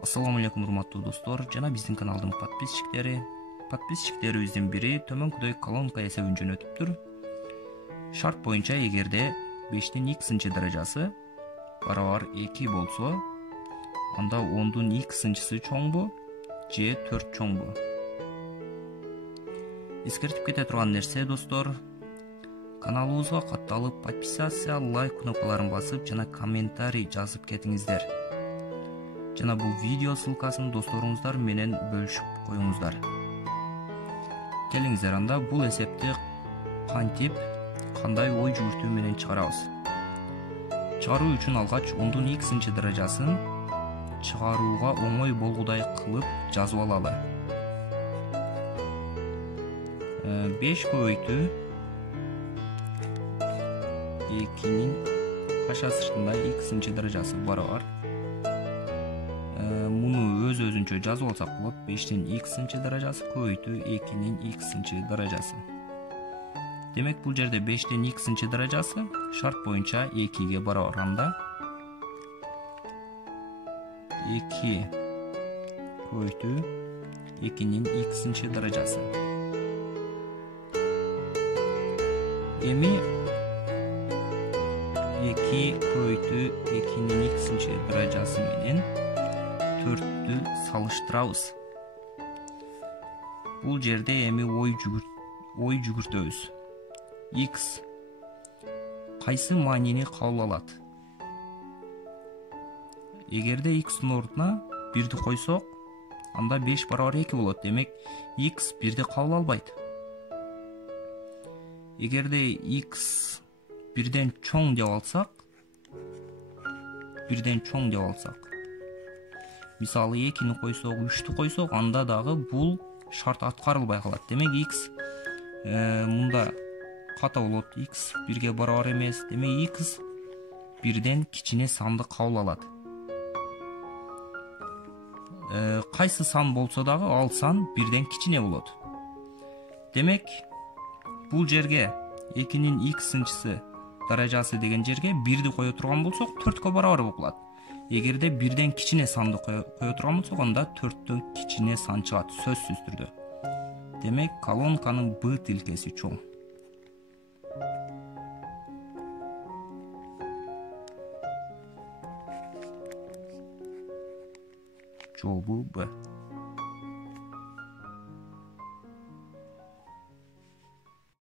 Assalamu alaikum урматтуу достор жана биздин каналдын подписчиктери. Подписчиктерибиздин бири төмөнкүдөй колонка эсебин жөнөтүптүр. Шарт боюнча эгерде 5-тин x даражасы барабар 2 болсо, анда 10-дун x-чысы чоңбу же 4 чоңбу? Эскертип кете турган нерсе достор, каналыбызга катталып, подписация, лайк кнопкаларын басып жана комментарий жазып кетиңиздер. Жана бул видео ссылкасын досторуңуздар менен бөлүшүп коюңуздар. Келиңиздер, анда бул эсепти кантип, кандай ой жүгүртүү менен чыгарабыз. Чыгаруу үчүн алгач 10-дун x даражасын чыгарууга оңой болгудай кылып жазып алалы. 5 көбөйтүү 2-нин кашасында x даражасы барабар. Муну өз-өзүнчө жазып алсак болот. 5-тин x даражасы көбөйтүү 2-нин x даражасы. Демек бул жерде 5-тин x даражасы шарт боюнча 2-ге барабар. Анда 2 көбөйтүү 2-нин x даражасы. Эми 2 көбөйтүү 2-нин x даражасы менен 4-тү салыштырабыз. Бул жерде эми ой жүгүртөбүз. X кайсы маанини кабыл алат? Эгерде x-тин ордуна 1-ди койсок, анда 5 барабар 2 болот. Демек x 1-ди кабыл албайт. Эгерде x 1-ден чоң деп алсак, мисалы 2-ни койсок, 3-тү койсок, анда дагы бул шарт аткарылбай калат. Демек x мында ката болот. X 1-ге барабар эмес. Демек x 1-ден кичине санды кабыл алат. Кайсы сан болсо дагы ал сан 1-ден кичине болот. Демек бул жерге 2-нин x-чысы даражасы деген жерге 1-ди кое турган болсок, 4-кө барабар болуп калат. Эгерде 1-ден кичине санды кое турган болсок, анда 4-төн кичине сан чыгат, сөзсүз түрдө. Демек колонканын B тилкеси чоң. Жообу Б.